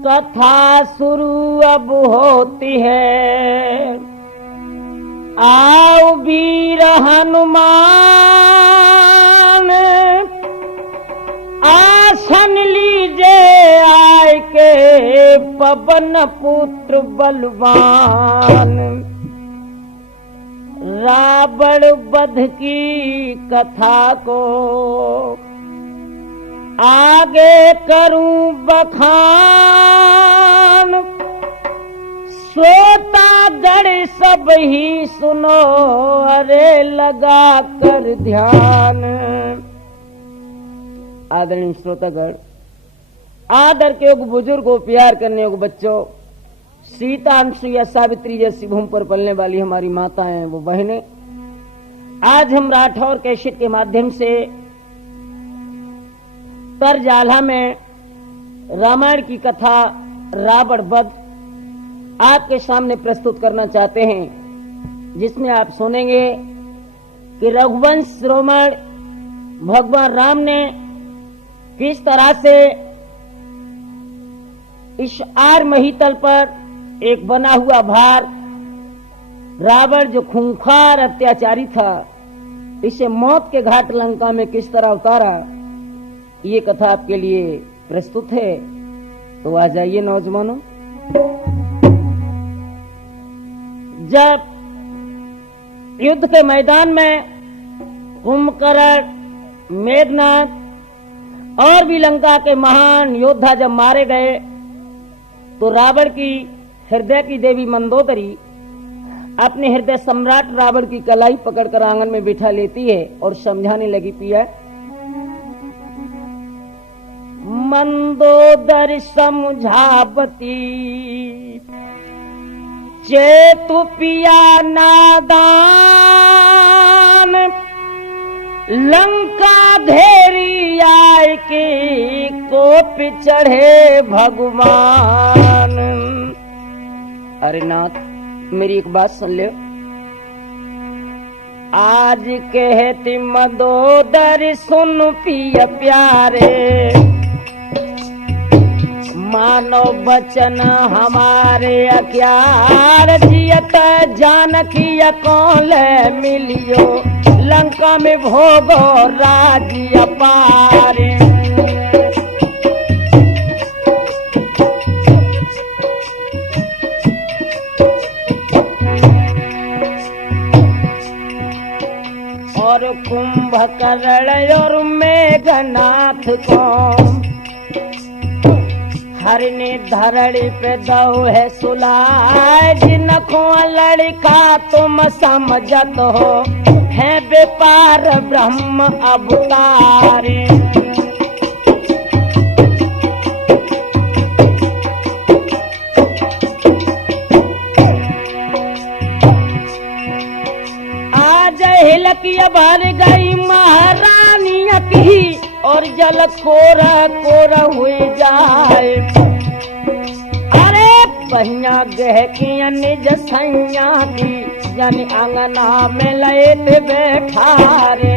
कथा शुरू अब होती है। आओ वीर हनुमान, आसन लीजे आय के पवन पुत्र बलवान। रावण वध की कथा को आगे करूं बखान। श्रोतागण सब ही सुनो, अरे लगा कर ध्यान। आदरणीय श्रोतागण, आदर के योग बुजुर्गों, प्यार करने योग बच्चों, सीता, अनुसुईया, सावित्री जैसी भूमि पर पलने वाली हमारी माताएं, वो बहनें, आज हम राठौर कैसेट के माध्यम से तरजाला में रामायण की कथा रावण वध आपके सामने प्रस्तुत करना चाहते हैं, जिसमें आप सुनेंगे कि रघुवंश शिरोमणि भगवान राम ने किस तरह से इस आर महितल पर एक बना हुआ भार रावण, जो खूंखार अत्याचारी था, इसे मौत के घाट लंका में किस तरह उतारा, ये कथा आपके लिए प्रस्तुत है। तो आ जाइए नौजवानों। जब युद्ध के मैदान में कुंभकर्ण, मेघनाथ और भी लंका के महान योद्धा जब मारे गए, तो रावण की हृदय की देवी मंदोदरी अपने हृदय सम्राट रावण की कलाई पकड़कर आंगन में बिठा लेती है और समझाने लगी, पिया मंदोदर समझावती, चेतु पिया नादान। लंका घेरी आय के कोप चढ़े भगवान। अरे नाथ, मेरी एक बात सुन ले। आज कहती मंदोदर सुन पिया प्यारे, मानो बचन हमारे अख्यार। जियत जानकी कौन मिलियो, लंका में भोगो राज्य अपार। और कुंभकर्ण और मेघनाथ को हरने धरड़ी पे दो है सुलाए। जिनको लड़का तुम समझत हो, है व्यापार ब्रह्म अवतारे। आज हिलकिया भर गई महारानिया की, और जल कोरा कोरा हुई जाए। अरे बहिया गहकिया निज सैया की, यानी आंगना में लेट बैठा रे।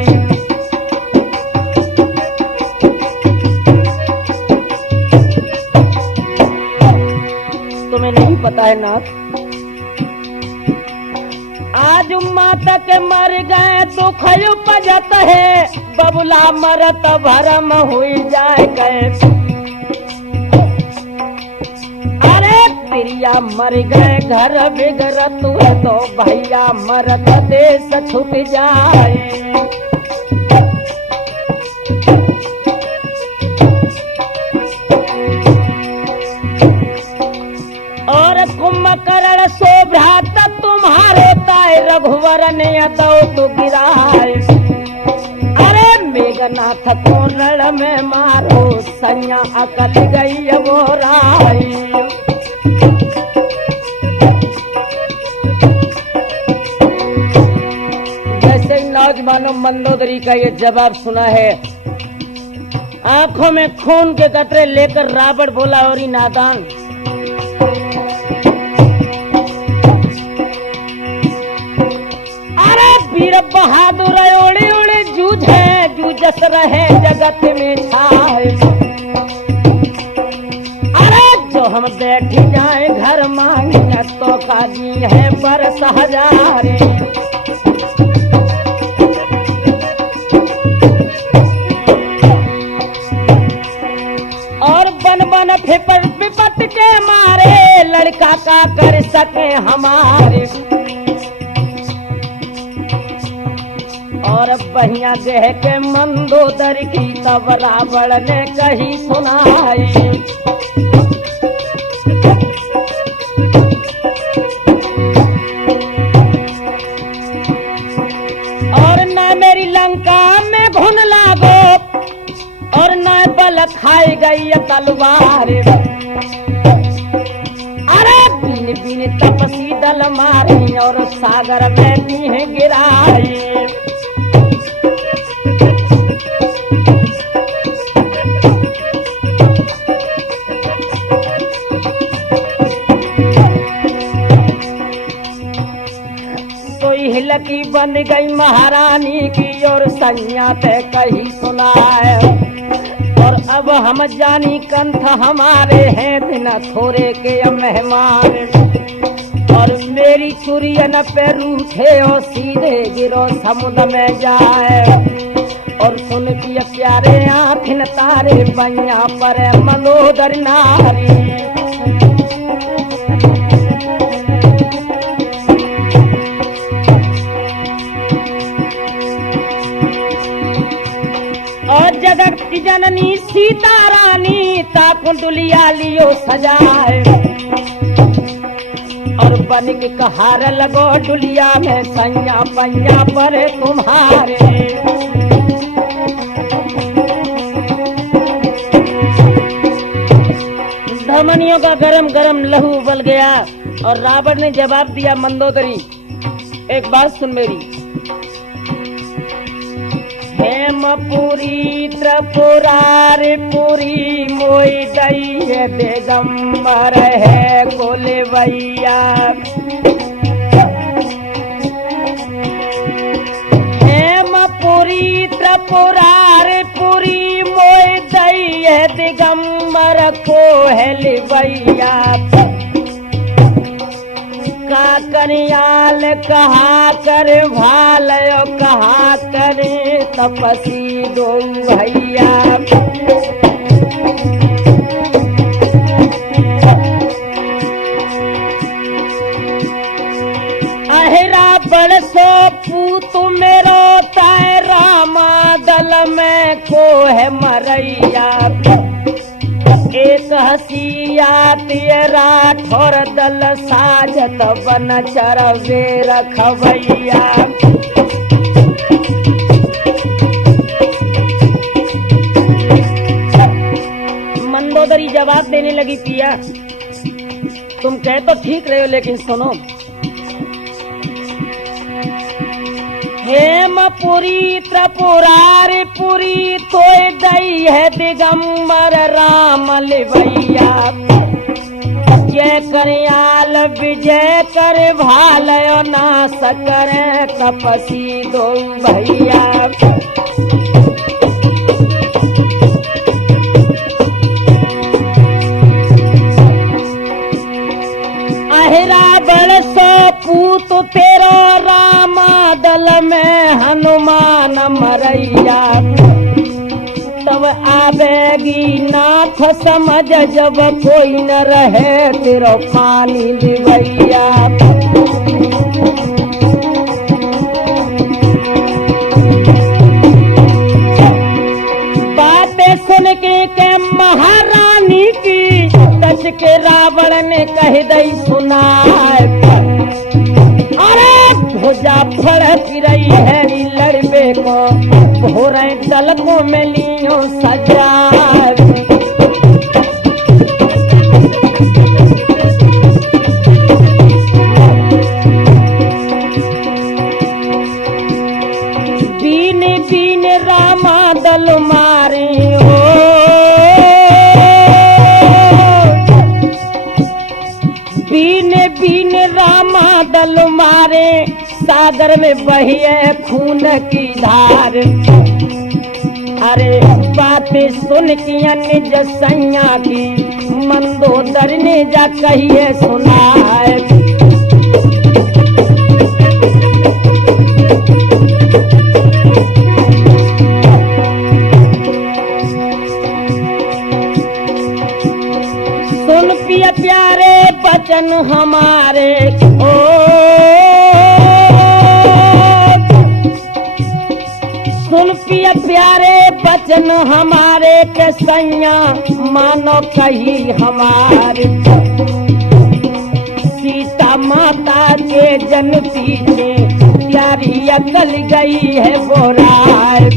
तुम्हें नहीं पता है नाथ, आज माता के मर गए तो खयो पजत है, बबुला मरत भरम हुई जाए गए। अरे प्रिया मर गए घर बिगड़त है, तो भैया मरत देश छूट जाए। और कुंभकर्ण सो भ्रात तुम्हारे ताय, रघुवर ने तो गिराए। अरे मेघनाथ को रण में मारो, सैया अकल गई वो राई। जैसे नौजवानों मंदोदरी का ये जवाब सुना है, आंखों में खून के कतरे लेकर रावण बोला, और नादान, वीर बहादुर ओड़े ओड़े जूझे, जूझस रहे जगत में छाए। अरे जो हम बैठ जाए घर मांगे तो काजी है बरस हजारे। और बन बन फिपर विपत के मारे लड़का का कर सके हमारे। और बहिया देह के मंदोदर की तब रावण ने कही सुनाई। और न मेरी लंका में घुन लागो और न बल खाई गई तलवार। अरे बिन बिन तपसी दल मारी और सागर में दी गिराई। हिलकी बन गई महारानी की और सैया पे कही सुनाए। और अब हम जानी कंठ हमारे हैं दिन थोड़े के मेहमान। और मेरी चुरियन पे रूठे और सीधे गिरो समुद्र में जाए। और सुन के प्यारे आँखिन तारे बैया पर मनोदर नारी। और जगत की जननी सीता रानी ता कुंडलिया लियो सजाए। और बन के कहार लगो डुलिया में सैया पैया पर तुम्हारे। धमनियों का गरम गरम लहू उबल गया। और रावण ने जवाब दिया मंदोदरी एक बात सुन मेरी। हेमपुरी त्रिपुरारी पुरी मोई दई दिगंबर है कोलवैया। हेमपुरी त्रिपुरारी पुरी मोई दई दिगंबर को है लिवैया। का करियाल कहा कर भाल कहा करे तपसी दो भैया। अहिरा बड़ सो पूत मेरो ताय रामा दल में को है मरैया। एक हसिया तेरा ठोर दल साजत बन चरवे रखवैया। मंदोदरी जवाब देने लगी पिया तुम कह तो ठीक रहे हो लेकिन सुनो। हेमपुरी त्रिपुरारी पुरी तोय दई है दिगंबर राम लिवैया। जय करियाल विजय कर भालयो नाश करे तपसी दो भैया। अहिरा बड़ सो पूत तेरो रामा दल में हनुमान मरैया। तब आवेगी नाथ समझ जब कोई न रहे तेरो पानी दिवैया। बातें सुन के महारानी की सच के रावण ने कह दई सुनाए। अरे भुजा फड़ रही है लड़बे को भोरे दलकों में लियो सजाए। बीन बीन रामा दल मारे हो। बीन बीन रामा दल मारे सागर में बहिए खून की धार। अरे बातें सुन की निज सैया की मंदोदर ने जा कहिए सुनाए। सुन पिया प्यारे बचन हमारे ओ, सुन पिया प्यारे बचन हमारे के सैया मानो कही हमारे। सीता माता के जन पीछे प्यारी अकल गई है बोराए।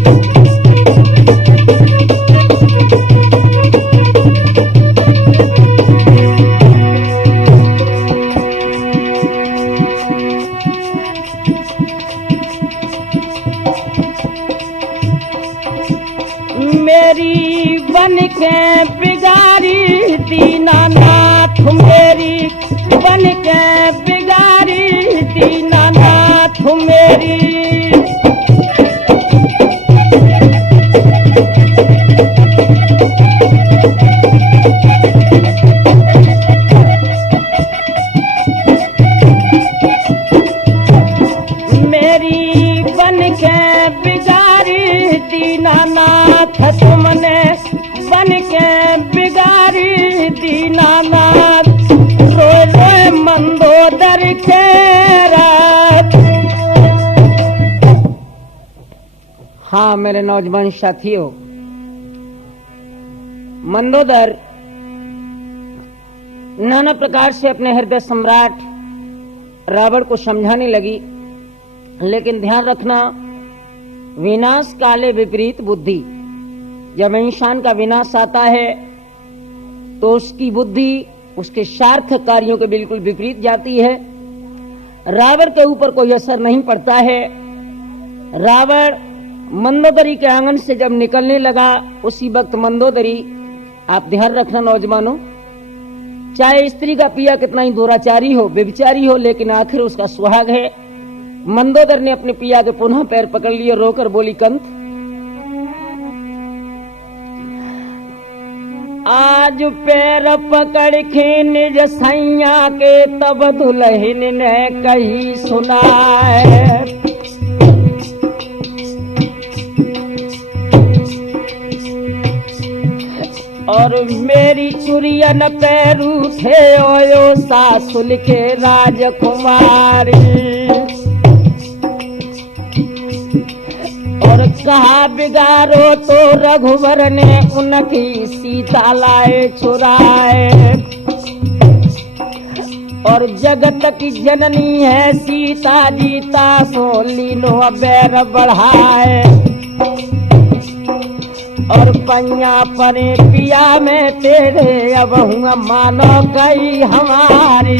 मेरी बन के बिगाड़ी दीनानाथ, मेरी बन के बिगाड़ी दीनानाथ मेरी। मेरी बन के बिगाड़ी दीनानाथ, तुमने बन के बिगाड़ी दीनानाथ। रोए रोए मंदोदर के रात। हाँ मेरे नौजवान साथियों, मंदोदर नाना प्रकार से अपने हृदय सम्राट रावण को समझाने लगी, लेकिन ध्यान रखना, विनाश काले विपरीत बुद्धि। जब इंसान का विनाश आता है तो उसकी बुद्धि उसके सार्थक कार्यों के बिल्कुल विपरीत जाती है। रावण के ऊपर कोई असर नहीं पड़ता है। रावण मंदोदरी के आंगन से जब निकलने लगा, उसी वक्त मंदोदरी, आप ध्यान रखना नौजवानों, चाहे स्त्री का पिया कितना ही दुराचारी हो, व्यभिचारी हो, लेकिन आखिर उसका सुहाग है। मंदोदर ने अपने पिया के पुनः पैर पकड़ लिए, रोकर बोली, कंत आज पैर पकड़ के निज सैया के तब दुल्हन ने कही सुनाए। और मेरी चुरियन पैर उठे ओयो सासुल के राजकुमारी। और कहा बिगाड़ो तो रघुवर ने उनकी सीता लाए छुराए। और जगत की जननी है सीता जीता, सो लीनो बैर बढ़ाए। और पैया परे पिया में तेरे, अब हुआ मानो गई हमारी।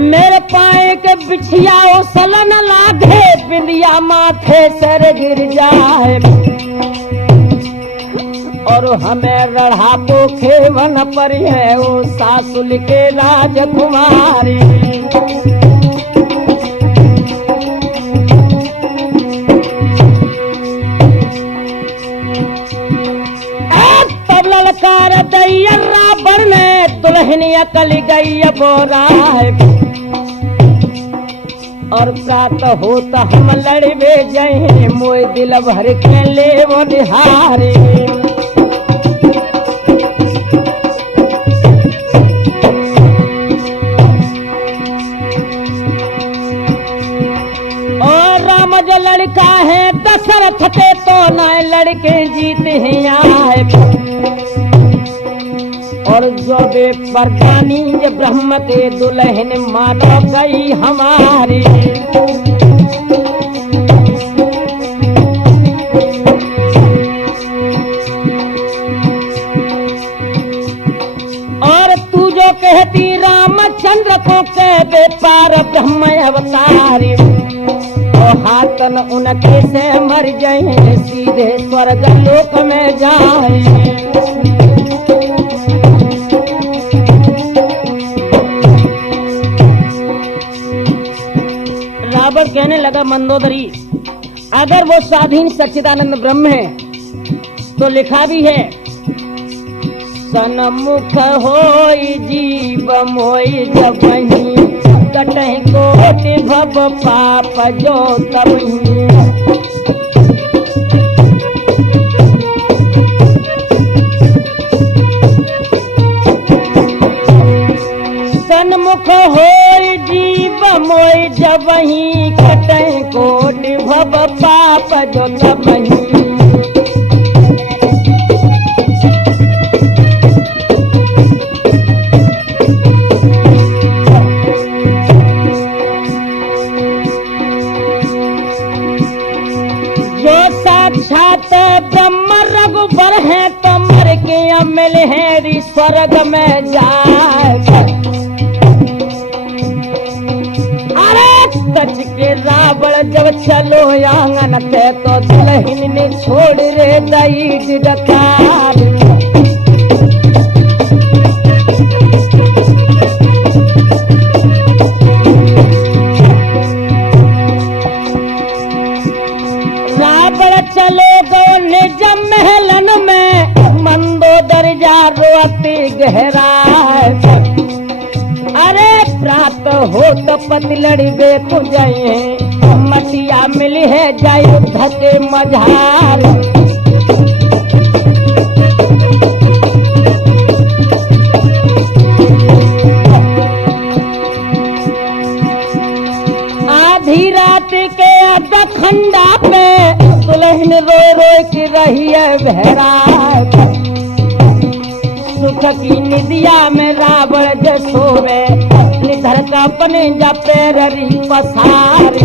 मेरे पाए के बिछिया ओ सलन लागे, बिंदिया माथे सर गिर जाए। और हमें रढ़ा तो खेवन पर है ओ सासुल के राजकुमारी। तब ललकार दैया रावण ने, दुल्हन अकल गई बोराए। और प्रातः होता हम लड़वे जाए, मोए दिल भर के ले वो निहारे। और राम जो लड़का है दशरथ के, तो न लड़के जीते हैं आए। और जो बे परदानी ब्रह्म के दुल्हन मानो गई हमारी। और तू जो कहती रामचंद्र को कह व्यापार ब्रह्म अवतारी। और हाथन उनके से मर जाए, सीधे स्वर्ग लोक में जाए। कहने लगा मंदोदरी, अगर वो स्वाधीन सच्चिदानंद ब्रह्म है तो लिखा भी है, सन्मुख होई जीव मोई जबहि, कटहि कोटि भव पाप जो तबहि। सन्मुख होई जीव मोई जबहि, कटहि कोटि भव पाप जो तबहि। जो साक्षात ब्रह्म रघुबर है तो मर के अमल है स्वर्ग में जाए। सच के रावण जब चलो आंगन पे तो दुल्हन ने छोड़ रे दई डकार। रावण चलो गो निज महलन में, मंदोदरी जा रोती गहरा। अरे प्रात हो तो पति लड़बे को जाए, मटिया मिली है जाय युद्ध के मझार। आधी रात के दखंडा पे दुल्हन रो रो की रही है बहरा। सुख की निदिया में रावण जसोवे, निधर का अपने जा पैररी पसार।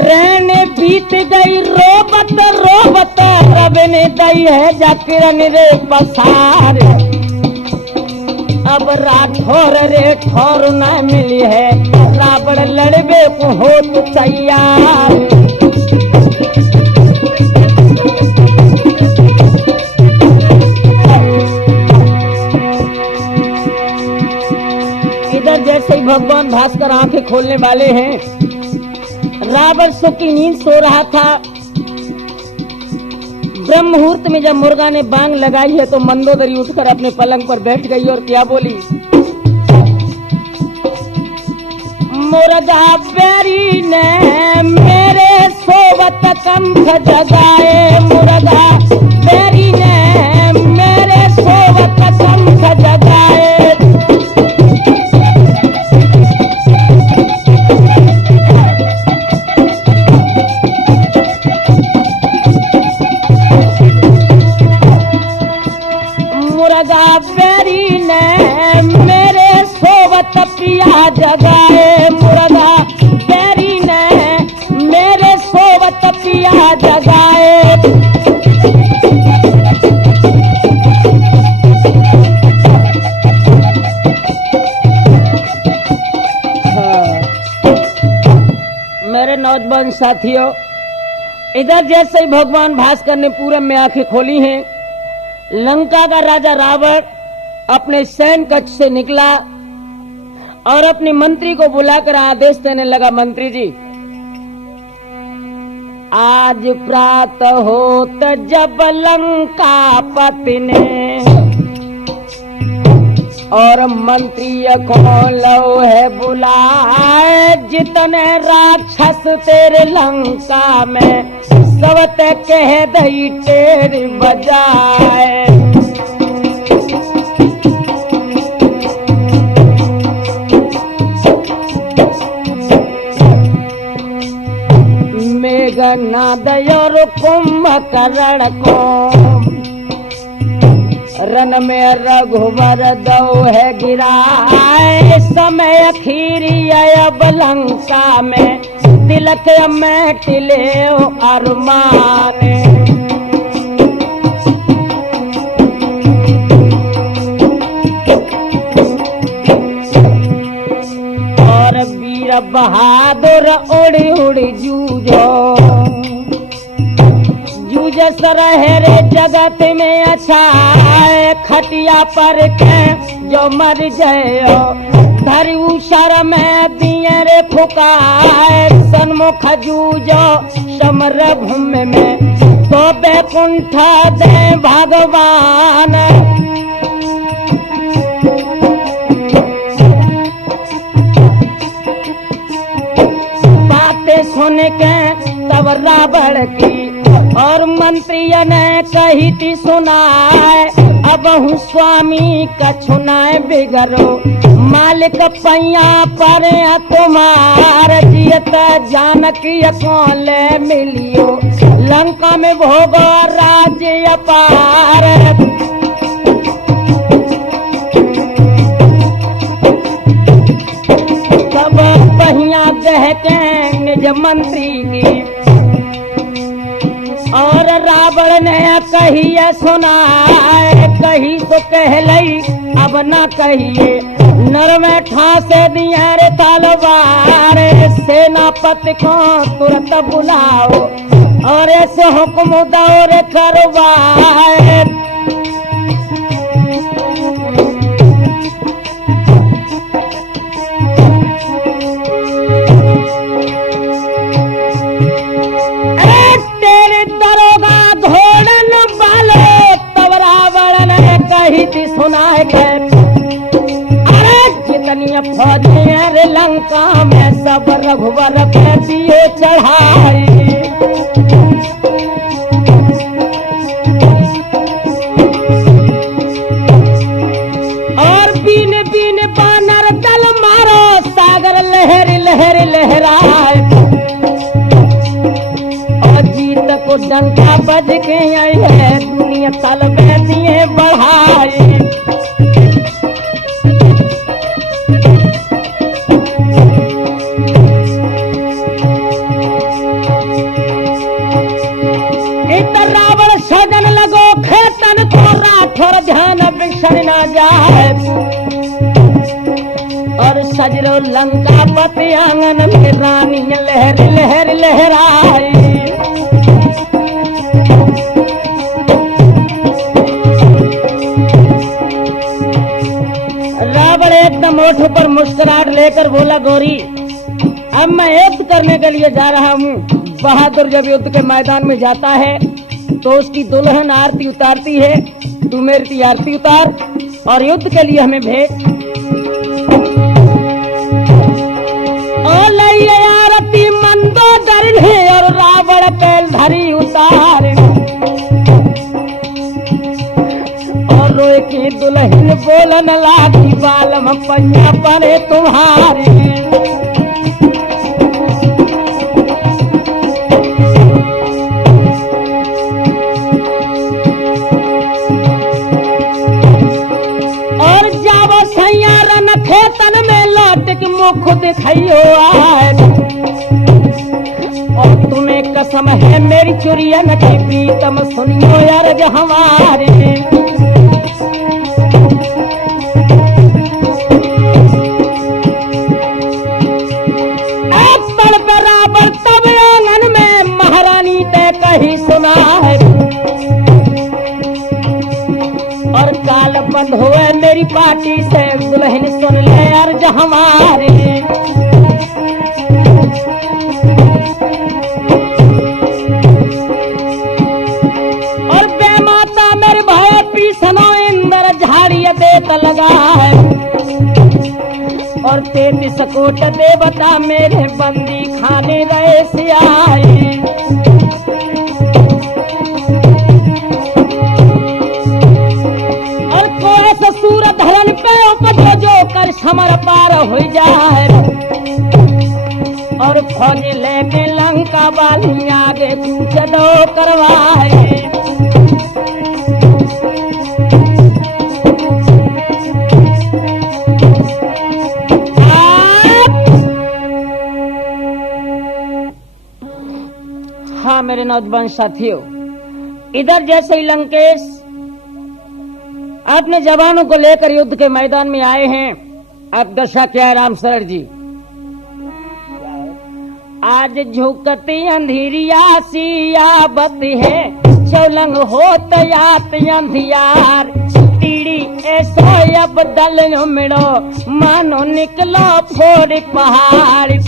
रहने बीत गई रोबत रोबत, रब ने दई है जाकिरन रे पसार। अब राठौर रे ठौर न मिली है, रावण लड़बे को हो तो तैयार। इधर जैसे ही भगवान भास्कर आंखें खोलने वाले हैं, रावण सुख की नींद सो रहा था। ब्रह्म मुहूर्त में जब मुर्गा ने बांग लगाई है तो मंदोदरी उठकर अपने पलंग पर बैठ गई और क्या बोली, मुर्गा बैरी ने मेरे सोवत कंठ जगाए। मुर्गा बैरी ने मेरे सोवत कंठ जगाए। मुर्गा बैरी ने मेरे सोवत पिया जगाए। मुर्गा बैरी ने मेरे सोवत पिया जगाए। मेरे नौजवान साथियों, इधर जैसे ही भगवान भास्कर ने पूरब में आंखें खोली हैं, लंका का राजा रावण अपने सैन्य कक्ष से निकला और अपने मंत्री को बुलाकर आदेश देने लगा, मंत्री जी आज प्रातः होत जब लंका पति ने और मंत्री को लो है बुलाए, जितने राक्षस तेरे लंका में सबत कह दई तेरी बजाए। मेघनाद और कुंभकर्ण को रन में रघुवर दो है गिराए। समय खीरी अब लंका में तिलक में टिले अरमान। और वीर बहादुर उड़ी उड़ी जूझो जूझ यश रहे रे जगत में अच्छा है, खटिया पर के जो मर जाए धरू शर में दिए रे फुकाए, सन्मुख जूझो समर भूमि में तो बैकुंठ दे भगवान। बातें सुन के तब रावण की और मंत्री ने कही थी सुनाए, अब हूँ स्वामी का छुनाए बिगड़ो मालिक पैया पर तुम्हार, जियत जानकी कौन ले मिलियो लंका में भोगो राज्य अपार। तब पहिया कह के निज मंत्री की और रावण ने कहिए सुनाए, कही तो कह लई अब ना कहिए, नर में ठासे दिया रे तलवार, सेनापति को तुरंत बुलाओ और ऐसे हुक्म दौर करवाए। तेरे दरोगा घोड़न वाले तब रावण ने कही थी सुनाए के, जितनी फौजियां रे लंका में सब रघुवर पे दिए चढ़ाई, और बीन बीन बानर दल मारो सागर लहर लहर लहराए, और जीत को डंका बज के आई है दुनिया तल में दिए बढ़ाई। रावण सजन लगो खेतन को राठौर ध्यान बिछड़ ना जाए, और सजरो लंका पति आंगन में रानी लहर लहर लहराई। रावण एकदम ओठ पर मुस्कुराहट लेकर बोला, गौरी अब मैं युद्ध करने के लिए जा रहा हूँ। बहादुर जब युद्ध के मैदान में जाता है तो उसकी दुल्हन आरती उतारती है, तू मेरी आरती उतार और युद्ध के लिए हमें भेज। आरती मंदोदरी है और रावण कैल धरी उतार, और रोए की दुल्हन बोलन लागी बालम पैया परे तुम्हारे। खेतन में लौट के मुख दिखाइयो आए, और तुम्हें कसम है मेरी चुरियन की प्रीतम सुनियो यार हमारे। एक पल पे रावण तब आंगन में महारानी ते कही सुना है, और काल बंद हुए मेरी पार्टी से दुल्हन सुन ले अर्ज हमारे। और बेमाता मेरे भाई पीसनो इंदर झाड़िया देत लगा है, और 33 कोट देवता मेरे बंदी खाने रहे से आए। सूरत धरन पे उपजो जो कर समर पार हो जाए, और फौज लेके लंका वाली आगे कूच दो करवाए। हाँ मेरे नौजवान साथियों, इधर जैसे ही लंकेश अपने जवानों को लेकर युद्ध के मैदान में आए हैं, अब दशा क्या है राम शरण जी? आज झुकती अंधेरिया सी आवत है, चौलंग होत यात अंधियार टीड़ी ऐसो अब दल मिड़ो मानो निकलो फोड़ पहाड़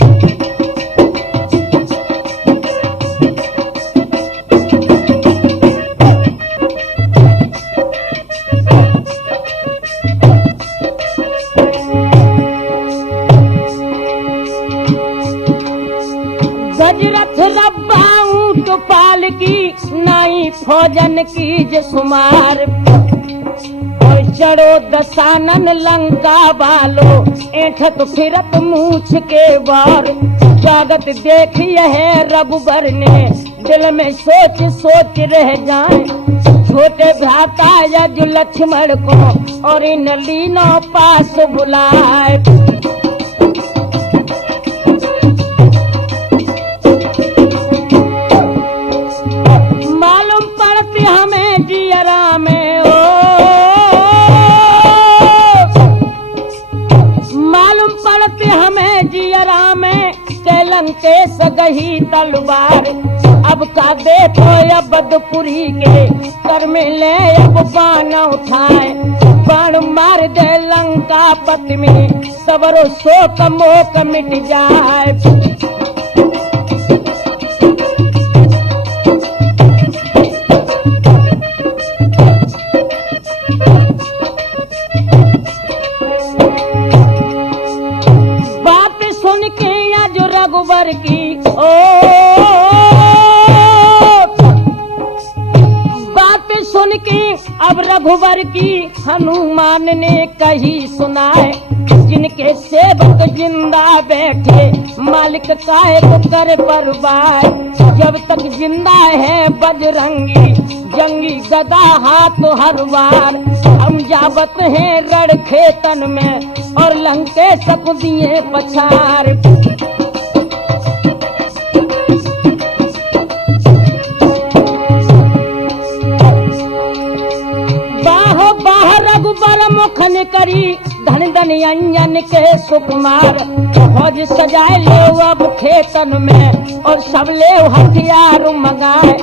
गजरथ रब्बा ऊंट पाल की नाई फौजन की जसुमार और चढ़ो दसानन लंका वालो ऐठत फिरत मूछ के बार स्वागत देखिए है रघुबर ने दिल में सोच सोच रह जाए छोटे भ्राता यजु लक्ष्मण को और इन लीनों पास बुलाए मालूम पड़ती हमें जियरा में ओ मालूम पड़ती हमें जियरा में कैलंके सगही तलवार अब का देखो अबदपुरी के कर में ले अब बाण उठाए बाण मार दे लंका पति में सबरो शोक मोक मिट जाए रघुबर की ओ बात सुन के अब रघुबर की हनुमान ने कही सुनाए जिनके सेवक जिंदा बैठे मालिक काहे को कर परवार जब तक जिंदा है बजरंगी जंगी गदा हाथ हर बार हम जावत हैं रण खेतन में और लंके सक दिए पछार रघुबर मुखन करी धन धन अंजन के सुकुमार फौज सजाए लो अब खेतन में और सब ले हथियार मंगाए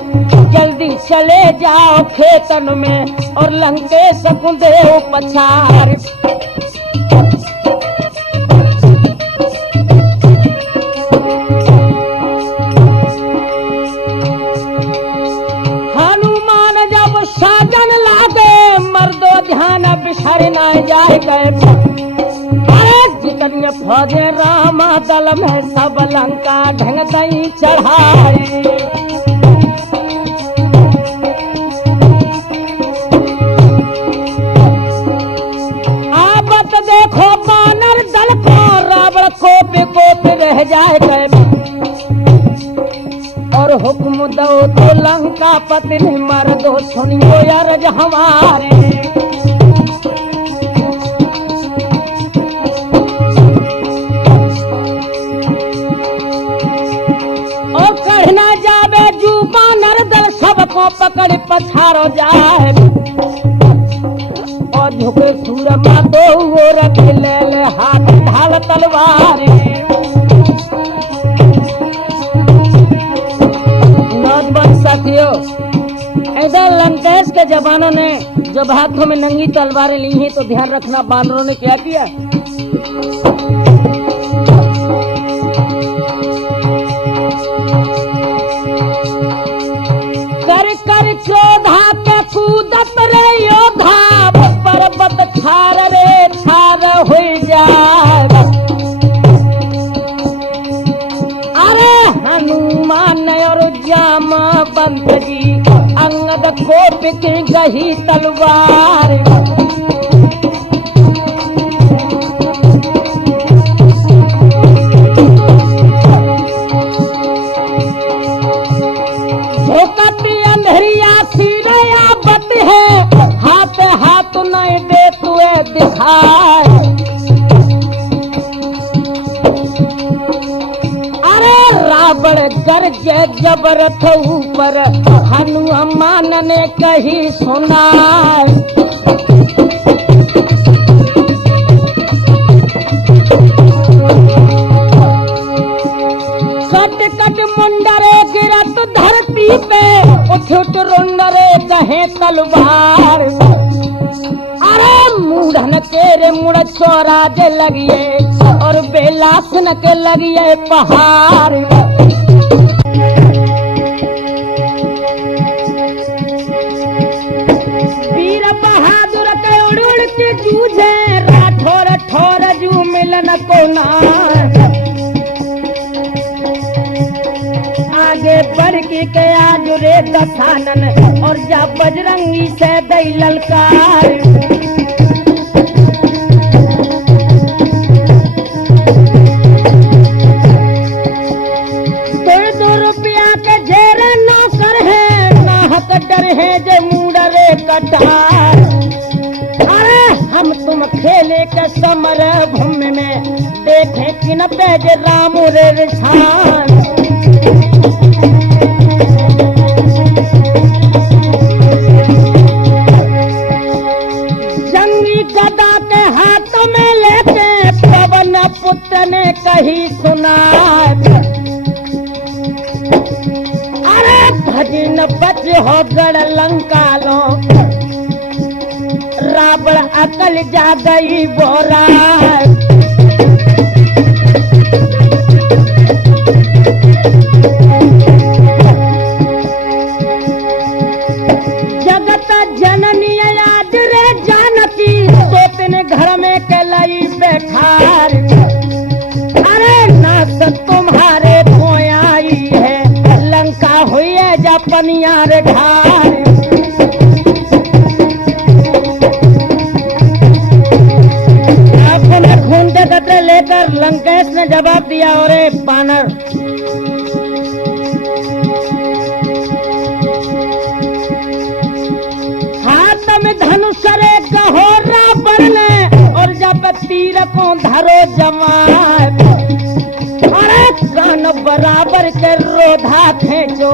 जल्दी चले जाओ खेतन में और लंके सकुदेव पछार हनुमान जब साजन लागे मर्दो ध्यान बिसर न जाए गए जितने फौजे रामा दल में सब लंका ढंग दई चढ़ाए आबत देखो बानर दल को रावण को रह जाए गए और हुक्म दो तो लंका पति ने मर दो सुनियो यार हमारे और कहना जावे जूबा नरदल सबको पकड़ पछाड़ो जाए और झुके सूरमा दो वो रख ले ले हाथ ढाल तलवार साथियों इधर लंकेश के जवानों ने जब हाथों में नंगी तलवारें ली हैं तो ध्यान रखना बानरों ने क्या किया कर कर क्रोधा के कूदत रे योधा पर्वत ठार रे ठार हो जाए अरे हनुमान और जामा बंद जी अंगद कोप की गही तलवार झोंकती अंधेरिया सिरया बत है हाथ हाथ नहीं दे तुए दिखाए रावण गरजे जबरथ ऊपर हनुमान ने कही सुनाए कट कट मुंडरे गिरत धरती पे उठ उठ रुंड रे कहे तलवार। अरे मूढ़न के रे मुड़ चोरा जे लगिए और बेलासन के लगिए पहाड़। वीर बहादुर के उड़ उड़ के जूझे राठौर ठौर जू मिलन को ना। आगे बढ़ के आज रे दसानन और जा बजरंगी से दई ललकार। डर है जे मूड रे कटार। अरे हम तुम खेले के समर भूमि में देखे कि न पेज राम रे रिछान। जंगी गदा के हाथ में लेके पवन पुत्र ने कही सुना। भजन बच हो गढ़ लंका लो रावण अकल जा गई बोरा। जगत जननी याद रे जानकी सोतने घर में कलाई बेखार। अरे नास तुम्हारे धोया आई है लंका हुई है जापनिया रे ढार। अपने खून के कतरे लेकर लंकेश ने जवाब दिया और बानर हाथ में धनुष रे कहो रावण ने और जब तीर को धरो जवान। कान बराबर के रोधा खेचो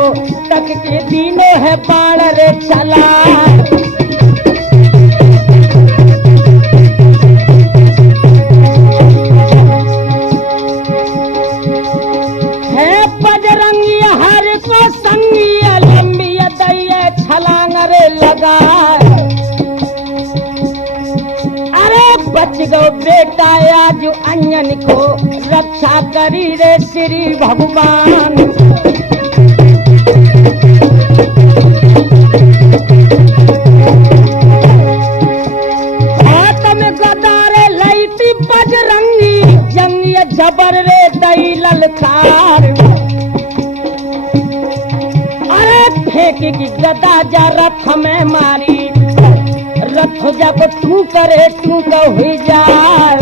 तक के दिनों है बाण रे चला। है बजरंगी हर को संगी लंबी दैये छलांग रे लगा। अरे बच गो बेटा आज अन्यन को रक्षा करी रे श्री भगवान। हाथ में गदा रे लईती बजरंगी जंगी जबर रे दई ललकार। अरे फेंक की गदा जा रथ में मारी रथ जब तू करे तू को हुई जाए।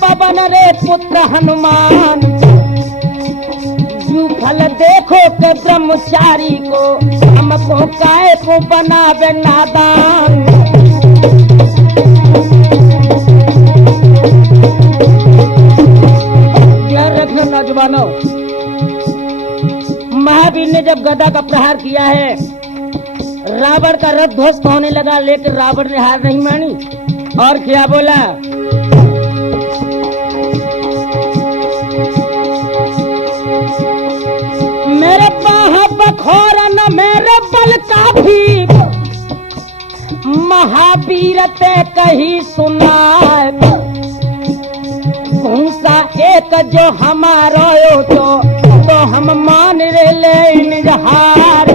पवन रे पुत्र हनुमान जू फल देखो के ब्रह्मचारी को हमको काय को बनावे नादान। याद रखना नौजवानों, महावीर ने जब गदा का प्रहार किया है रावण का रथ ध्वस्त होने लगा, लेकिन रावण ने हार नहीं मानी और क्या बोला। मेरे बाह बखोर न मेरे बल काफी महावीर ते कही सुना। घूसा एक जो हमारो तो हम मान रे ले निजहार।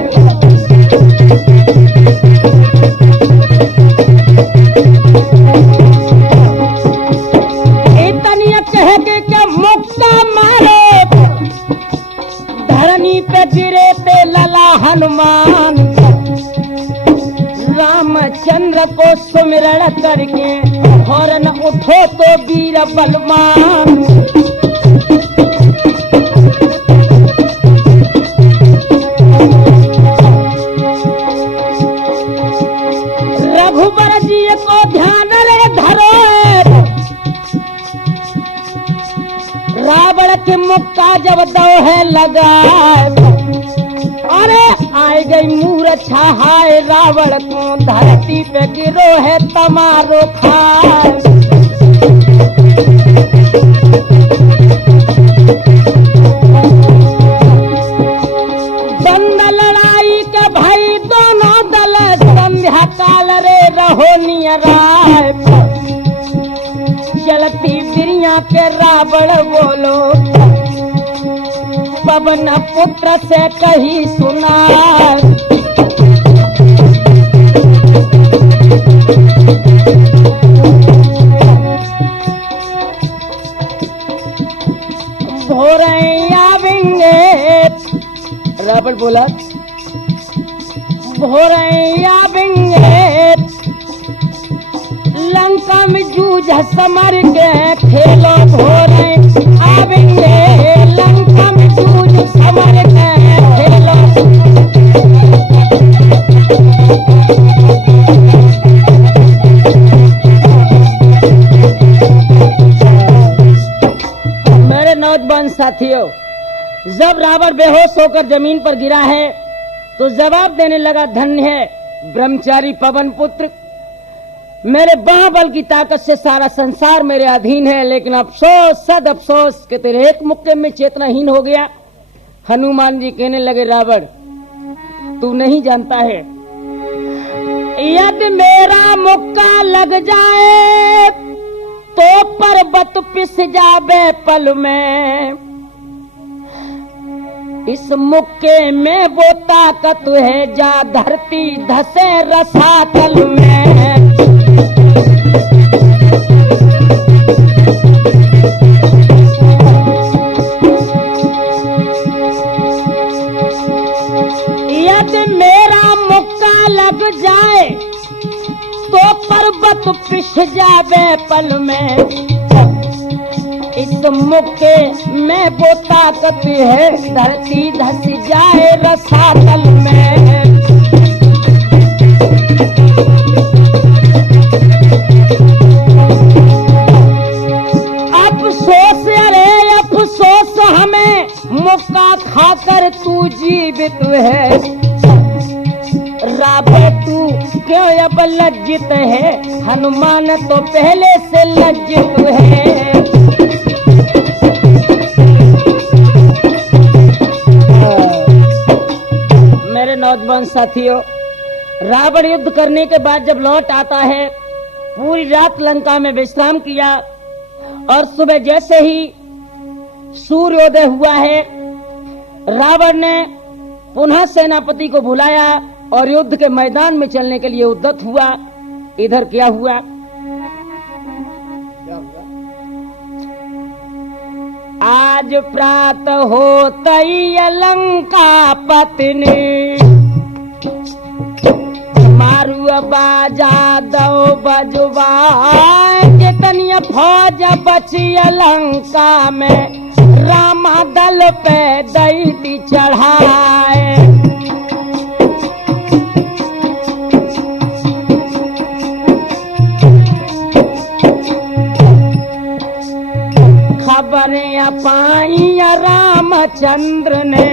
इतनी कह के मुक्का मारो धरनी पे गिरे ते लला हनुमान। रामचंद्र को सुमिरण करके फौरन उठो तो वीर बलवान। रघुबर जी को ध्यान रे धरो रावण के मुक्का जब दो है लगा। अरे आए गई मूर्छा हाय रावण को धरती पे गिरो है तमारो खाए। बंद लड़ाई के भाई दोनों दल संध्या काल रे रहो नियराय। चलती बिरिया के रावण बोलो पवन पुत्र से कही सुना। भोरे आवेंगे रावण बोला भोरे आवेंगे लंका में जूझ समर के खेलो। भोरे आवेंगे लंका में जूझ समर के खेलो। मेरे नौजवान साथियों, जब रावण बेहोश होकर जमीन पर गिरा है तो जवाब देने लगा, धन्य है ब्रह्मचारी पवन पुत्र, मेरे बाहुबल की ताकत से सारा संसार मेरे अधीन है, लेकिन अफसोस सद अफसोस कि तेरे एक मुक्के में चेतनाहीन हो गया। हनुमान जी कहने लगे, रावण तू नहीं जानता है, यदि मेरा मुक्का लग जाए तो पर्वत पिस जावे पल में। इस मुक्के में वो ताकत है जा धरती धसे रसातल में। यदि मेरा मुक्का लग जाए तो पर्वत पिस जावे पल में। इस मुक्के में वो ताकत है धरती धस जाए रसातल में। अफसोस अरे अफसोस हमें मुक्का खाकर तू जीवित है। रावण तू क्यों अब लज्जित है, हनुमान तो पहले से लज्जित है। मेरे नौजवान साथियों, रावण युद्ध करने के बाद जब लौट आता है, पूरी रात लंका में विश्राम किया और सुबह जैसे ही सूर्योदय हुआ है, रावण ने पुनः सेनापति को बुलाया और युद्ध के मैदान में चलने के लिए उद्यत हुआ। इधर क्या हुआ? आज प्रात होतई लंका पत्नी, मारू बाजा दो बजवा, जितनी फौज बची लंका में, रामा दल पे दैती चढ़ाए। खबरें पाई रामचंद्र ने,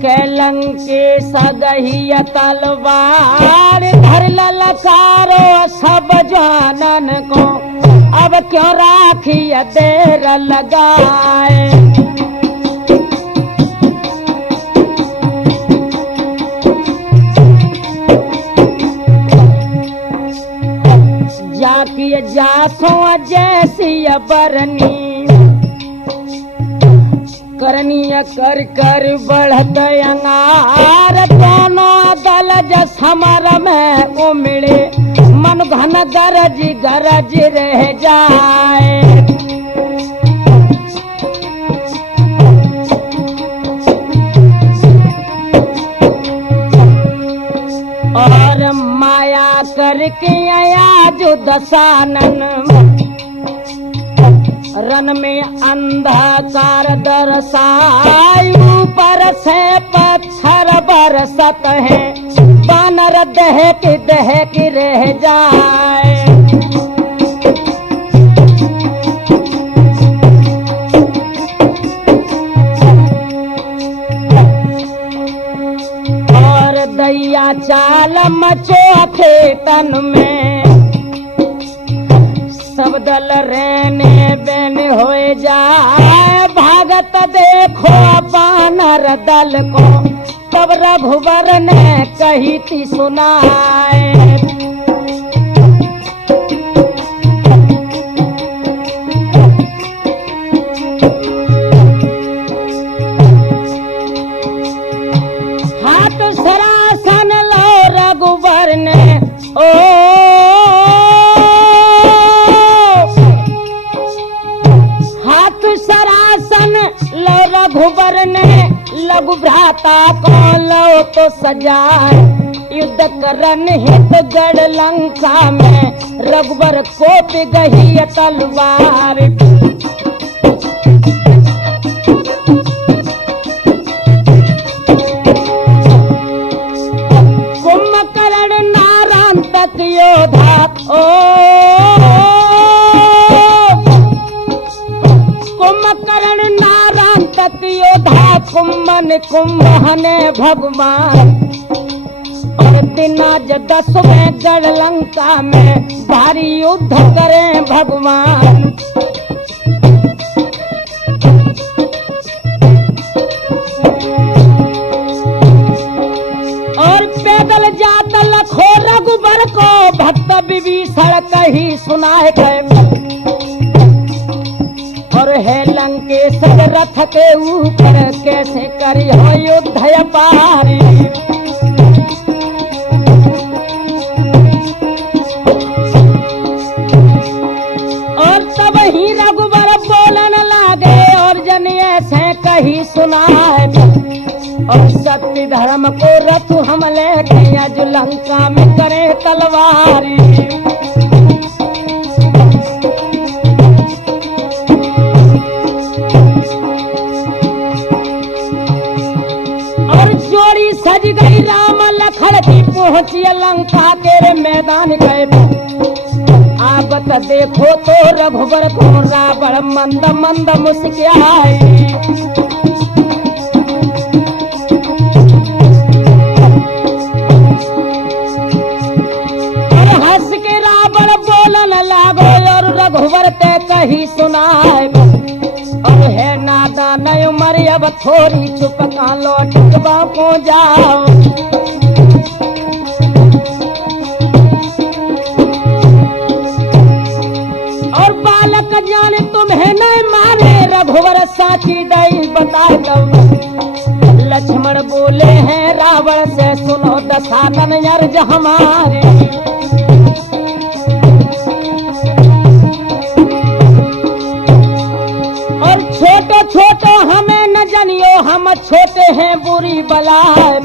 कैलंके सगही तलवार, धर ललकारो सब जानन को, अब क्यों राखी देर लगाए। जाकी जासो जैसी बरनी, करनीय कर कर बढ़त अंगार, दोनों दल जस समर में उमड़े, मन घन गरज गरज रह जाए। और माया करके आया जो दशानन, रन में अंधकार दरसाई, ऊपर से पत्थर बरसत है, बानर दहक दहक रह जाए। में सब दल रहने बेन होए जाए भागत देखो बानर दल को तब रघुवर ने कही थी सुनाए हाथ सरासन लो रघुवर ने ओ हाथ सरासन लो रघुवर ने लघु भ्राता को लो तो सजाए युद्ध करन हित गढ़ लंका में रघुवर कोप गही तलवार कुंभकर्ण नारायण तक योधा ओ कुंभकर्ण नारायण तक योधा कुंभन कुंभने भगवान और दिनाज 10वें गढ़ लंका में भारी युद्ध करें भगवान और पैदल जात लखो रघुबर को भक्त विभीषण कही सुनाए गए और है लंकेश्वर रथ के ऊपर कैसे करी हो युद्ध पारी और तब ही रघुबर बोलन लागे और जनिए से कही सुनाए और सत्य धर्म को रथ हम लेके आज लंका में करे तलवारी और जोड़ी सज गई राम लखन की पहुंची लंका के मैदान गए आबत देखो तो रघुबर को रावण मंद मंद मुस्कुराए रघुवर ते कही सुनाए और है नादा नय उमर अब थोड़ी चुप का लौट को जाओ और बालक जाने तुम्हें नहीं मारे रघुवर साची दई बता दो लक्ष्मण बोले हैं रावण से सुनो दशानन अर्ज हमारे छोटे छोटे हमें न जनियो हम छोटे हैं बुरी बलाए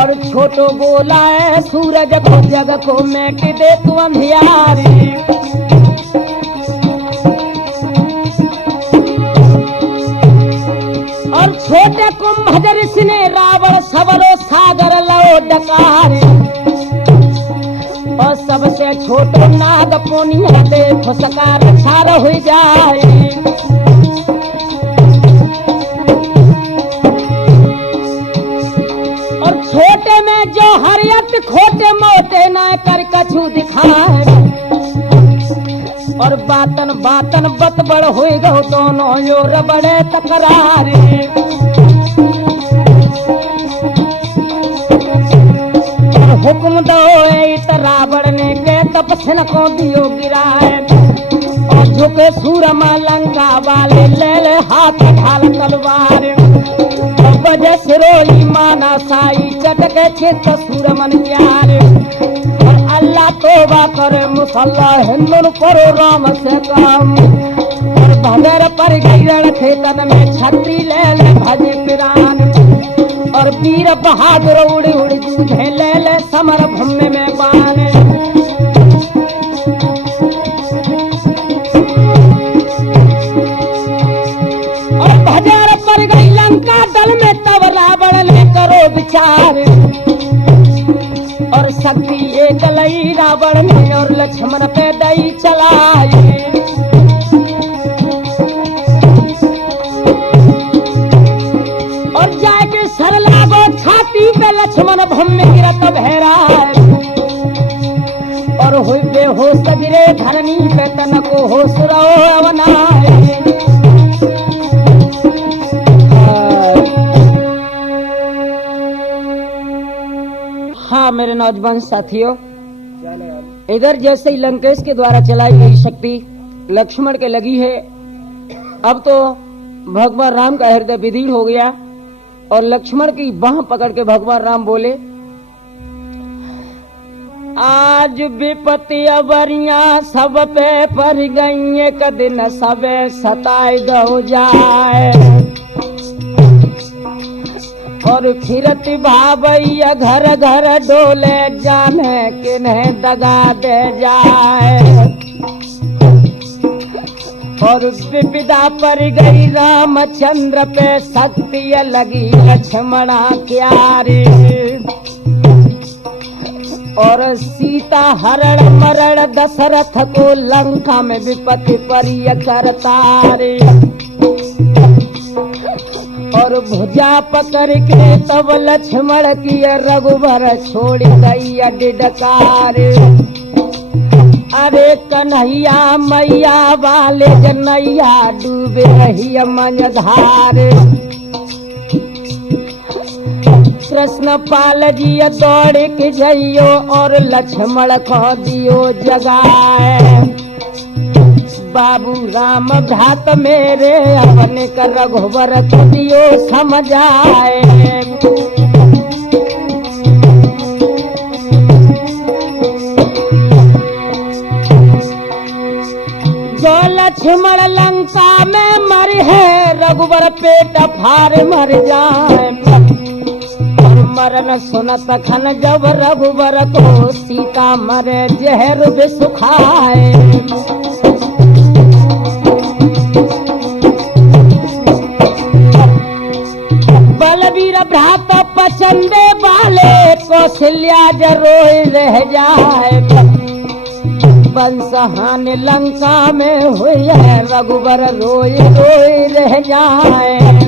और छोटो बोला है सूरज को जग को मेट दे तू अंधियारी और छोटे कुंभजर ने रावण सबरो सागर लो डकारी और सबसे छोटो नाग पुनिया देखो सकार छार हो जाए और छोटे में जो हरियत खोटे मोटे ना कर कछु दिखाए और बातन बातन बत बड़ हो गो दोनों योर बड़े तकरारी हुक्म दो रावण ने के तपस्या को दियो गिराए और झुके सूरमा लंका वाले ले ले हाथ ढाल तलवार बजे सिरोली माना साई चटके चित सूरमन प्यार और अल्लाह तोबा करे मुसल्ला हिंदुन करो राम से काम और भदर पर गिरण थे तन में छत्री ले ले भजे पिरान और वीर बहादुर उड़ी उड़ी जूझे ले ले समर भूमि में बान और भजार पर गई लंका दल में तब रावण ने करो विचार और शक्ति एक लई रावण ने और लक्ष्मण पे दई चलाई और जाके सर लागो छाती पे लक्ष्मण भूमि गिरत भैरा धरनी पे तन को हो सुरो अवनाए। हाँ मेरे नौजवान साथियों, इधर जैसे ही लंकेश के द्वारा चलाई गई शक्ति लक्ष्मण के लगी है, अब तो भगवान राम का हृदय विदीर्ण हो गया और लक्ष्मण की बाह पकड़ के भगवान राम बोले, आज विपत्ति अबरिया सब पे पर गई, एक दिन सबे सताई दो जाए, और फिरत भावैया घर घर डोले, जाने किन्हें दगा दे जाए, और विपदा पर गई रामचंद्र पे, शक्ति लगी लक्ष्मणा क्यारी, और सीता हरण मरण दशरथ को लंका में विपत्ति परिय करतारे, और भुजा पकड़ के तब लक्ष्मण की रघुबर छोड़ गई डिडकारे, अरे कन्हैया मैया वाले जनैया डूबे रही मंझधारे, कृष्ण पाल जी दौड़ के जइयो और लक्ष्मण को दियो जगाए, बाबू राम भ्रात मेरे अपने कर रघुबर को दियो समझाए, जो लक्ष्मण लंका में मर है, रघुबर पेट फार मर जाए, मरण सुनत खन जब रघुबर को, सीता मरे जहर बिसुखाए, बलवीर भ्रात पचंदे वाले, कौशल्या जरोए रह जाए, वंशहानि लंका में हुई है, रघुबर रोए रोए रह जाए,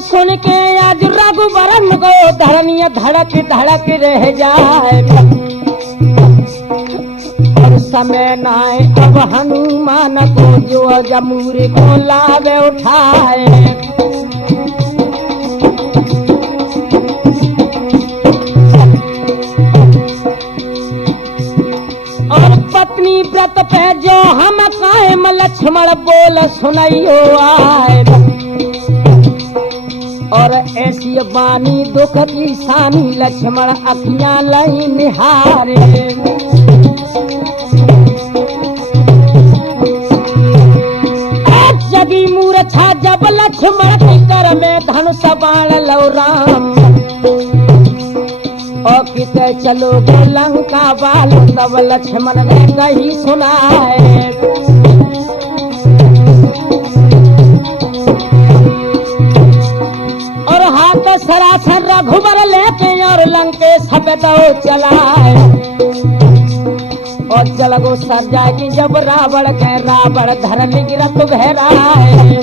सुन के आज रघुबरन को धरनी धड़क धड़क रह जाए, और समय नाए अब हनुमान को जो जमूरी को लावे उठाए, और पत्नी व्रत पे जो हम कायम लक्ष्मण बोल सुनइयो आए, और ऐसी बानी दुख की सानी लक्ष्मण अखियां लई निहारे, जगी मूर्छा जब लक्ष्मण के कर में धनुष बाण लो राम, और किते चलो गो लंका वालो, तब लक्ष्मण ने कही सुनाए, सरासन रघुबर लेके और लंकेश पे दो चलाए, और चल गो सर जाएगी जब रावण के, रावण धर्म गिरत बहराए,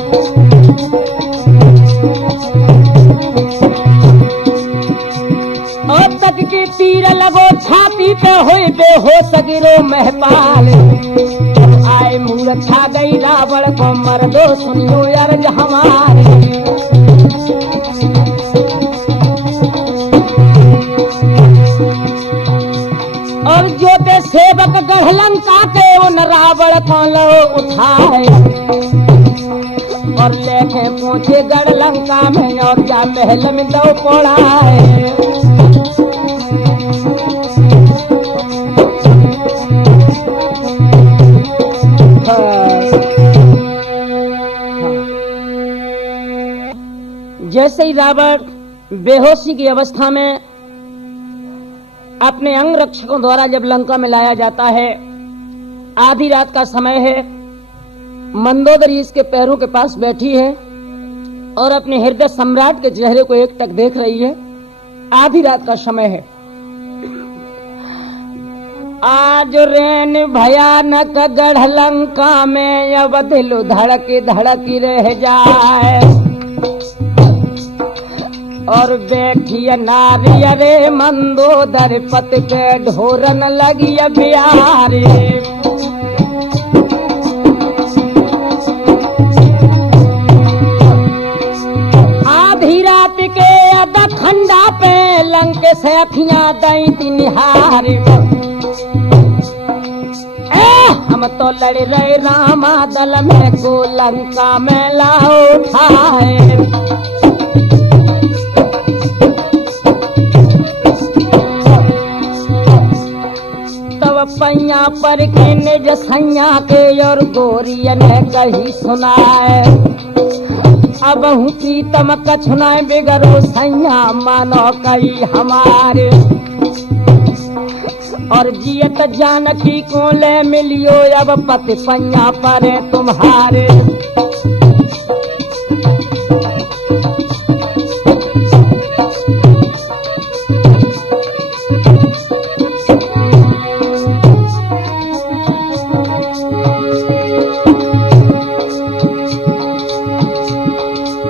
और तक के तीर लगो छाती पे हुई बेहोश गिरो महपाल, आए मूर्छा गई रावण को मर दो सुनियो अर्ज हमारे, और जो ते सेवक गढ़ लंका के उन रावण को लो उठाए, और लेके पहुंचे गढ़ लंका में, और जा महल में दो पड़ाए, जैसे ही रावण बेहोशी की अवस्था में अपने अंग रक्षकों द्वारा जब लंका में लाया जाता है, आधी रात का समय है, मंदोदरी इसके पैरों के पास बैठी है और अपने हृदय सम्राट के चेहरे को एक टक देख रही है। आधी रात का समय है। आज रेन भयानक गढ़ लंका में अब दिल धड़क धड़क रह जाए, और बैठी नारी रे मंदोदर पत पे ढोरन लगी बिहारी। आधी रात के अदा खंडा पे लंक से अखियां दई तिनिहारी। हम तो लड़ रहे रामा दल में को लंका में ला उठाए। तब पैया पर के निज सैया के और गोरियन कही सुनाए। अब हूँ प्रीतम कछुनाए बिगड़ो सैया मानो कही हमारे। और जियत जानकी को ले मिलियो अब पति पैया पर तुम्हारे।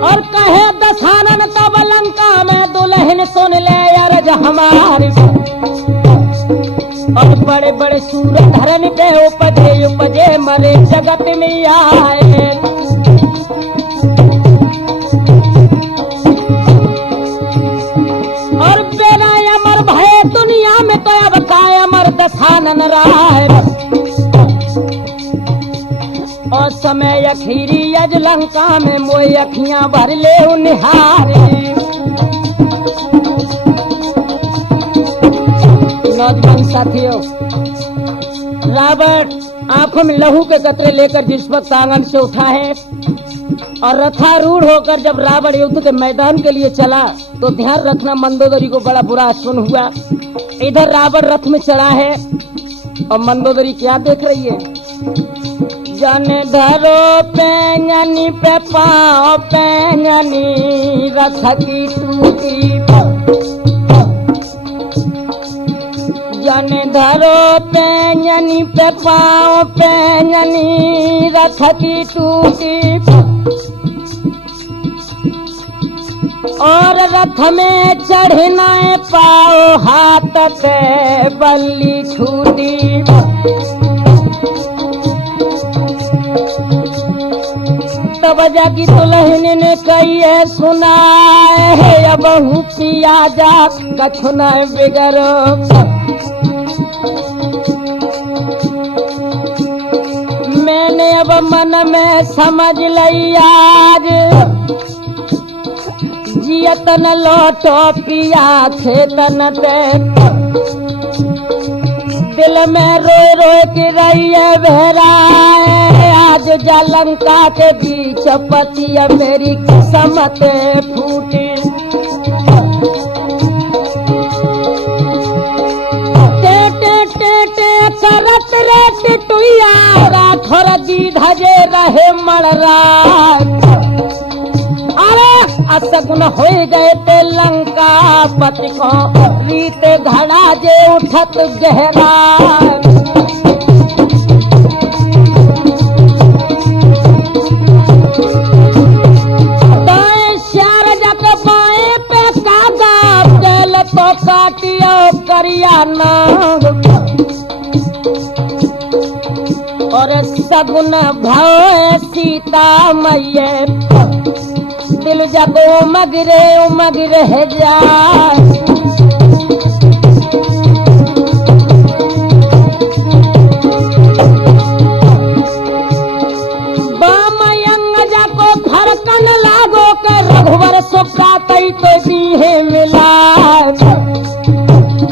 और कहे दशानन तब लंका में दुल्हन सुन ले अर्ज हमारी। और बड़े बड़े सूरज धरन पे उपजे उपजे मरे जगत में आए। और बेरा अमर भय दुनिया में तो अब काय अमर दशानन राय। और समय अखीरी अज लंका में मोई अखियां भर ले निहारी। नौजवान साथियों, रावण आंखों में लहू के कतरे लेकर जिस वक्त आंगन से उठा है और रथारूढ़ होकर जब रावण युद्ध के मैदान के लिए चला तो ध्यान रखना मंदोदरी को बड़ा बुरा आश्चर्य हुआ। इधर रावण रथ में चढ़ा है और मंदोदरी क्या देख रही है। जन धरो पैंगनी पे पाओ पैंगनी रथ की टूटी। जन धरो पैंगनी पे पाओ पैंगनी रथ की टूटी। और रथ में चढ़ना पाओ हाथ के बल्ली छूटी। तब जाकी दुल्हन ने कही है सुनाए है अब हूँ पिया जा कछुना बिगड़ो। मैंने अब मन में समझ लई आज जियतन लौटो पिया खेतन देख। दिल में रोए रोए के रही है बहराए। आज जालंका के बीच पतिया मेरी किस्मत फूटी। करत रे टिटुया राखर दी धजे रहे मड़रा। अरे असगुन हो गए ते लंका पति को रीत घड़ा जे उठत गहरा। दाएं श्यार जग बाएं पे कागा दिल तो काटियो करिया नाग। और सगुन भव सीता मैये दिल जब उमग रह जाए। बामयंग जाको धड़कन लागो के रघुवर सुप्रातई तो दीहे मिला।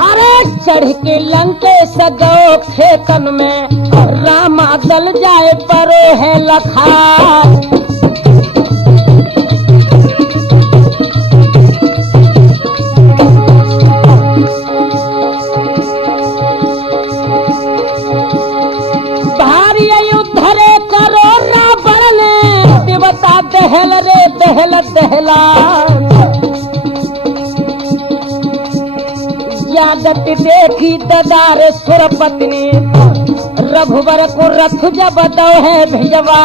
अरे चढ़ के लंके सगो खेतन में रामा दल जाए परो है लखा। भारी युद्ध रे करो रावण ने देवता दहल रे दहल दहला। यादत देखी ददार सुर पत्नी रघुवर को रथ जब दो है भिजवा।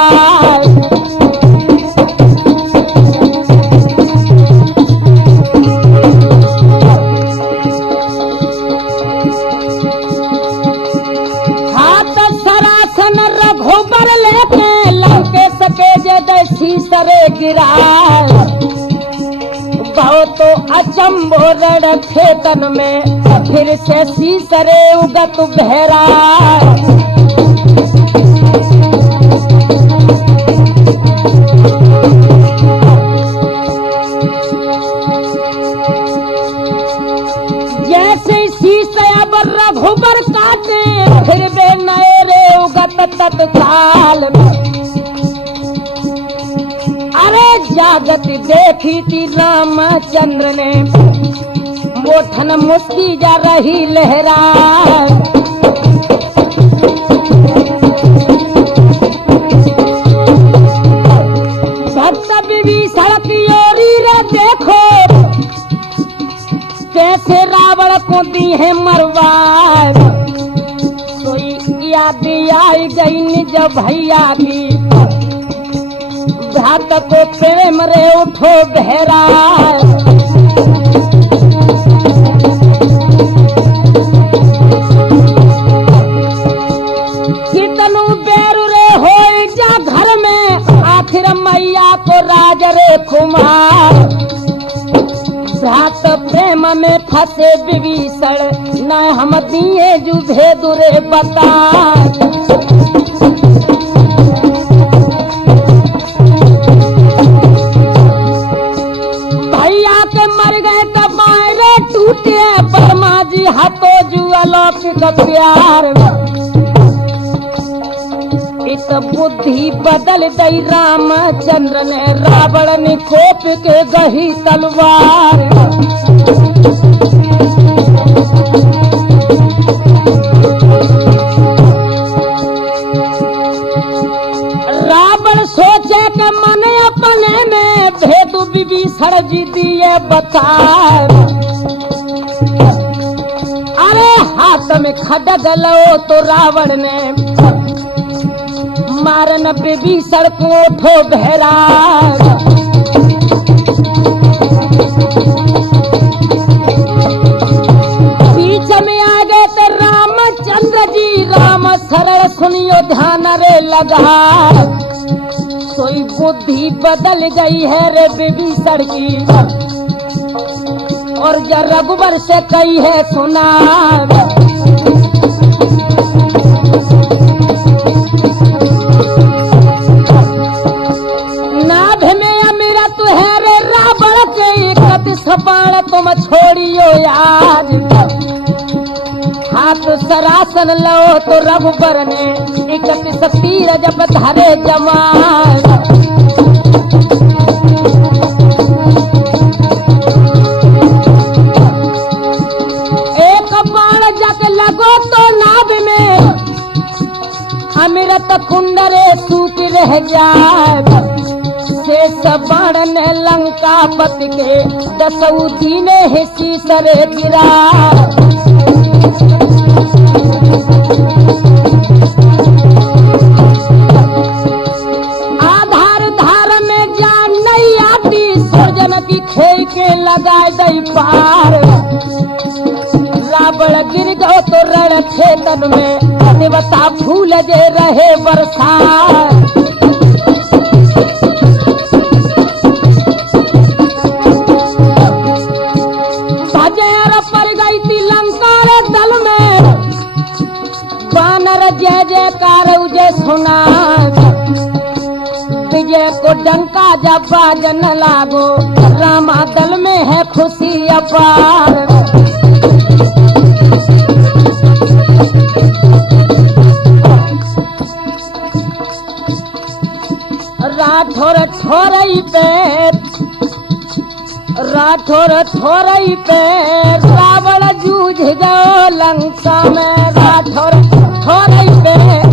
सीसरे गिरा बहुत अचंभो रण खेतन में फिर से सीसरे उगत बहरा जैसे सीसया बर रघुबर काटे फिर वे नए रे उगत तत्काल अरे जागत देखी थी रामचंद्र ने मोठन मुस्की जा रही लहरा भक्त विभीषण की ओरी रे देखो कैसे रावण को दी है मरवा तो याद आई गई निज भैया की भ्रात को प्रेम रे उठो बहरा कितनु बेरु रे हो जा घर में आखिर मैया को राज रे कुमार भ्रात प्रेम में फंसे विभीषण न हम दिए जुभे दुरे बता परमा जी हाथों जुअलौकिक प्यार इत बुद्धि बदल गई रामचंद्र ने रावण ने खोप के गही तलवार रावण सोचे के मन अपने में भेदु विभीषण जी दिए बता हाथ में खड्ग लो तो रावण ने मारन विभीषण को उठो बहरा बीच में आ गए तो रामचंद्र जी राम सरल सुनियो ध्यान रे लगा कोई बुद्धि बदल गई है रे विभीषण की और जब रघुबर से कही है सुना नाभ में अमृत है रे रावण के इकतीस बाण तुम छोड़ियो याद हाथ सरासन लो तो रघुबर ने 31 तीर जब धरे जवान अमृत कुंडरे सूख रह जाए शेष बाण ने लंका पति के 10 दिन ही सीसरे गिरा आधार धार में जान नहीं आती सृजन की खेल के लगाए गई पार रावण गिर गो तो रण खेतन में देवता फूल दे रहे बरसात भजेर पर गई थी लंका रे दल में बानर जय जयकार उजे सुना विजय को डंका जब बाजन लागो रामा दल में है खुशी अपार राठौर थोरई पे रावण जूझ गयो लंका में राठौर थोरई पे